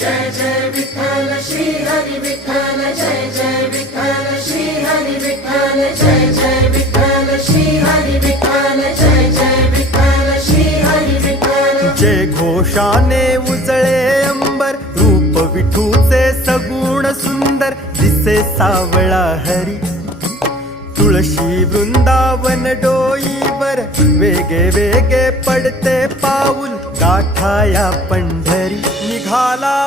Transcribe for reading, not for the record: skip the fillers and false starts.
जय जय विठ्ठल श्री हरी विठ्ठल, जय जय विठ्ठल श्री हरी विठ्ठल, जय जय विठ्ठल श्री हरी विठ्ठल, जय जय विठ्ठल श्री हरी विठ्ठल. जय घोषाने उजळे अंबर, रूप विठूचे सगुण सुंदर, दिसे सावळा हरी. तुळशी वृंदावन डोईवर, वेगे वेगे पडते पाऊल, गाठाया पंढरी. निघाला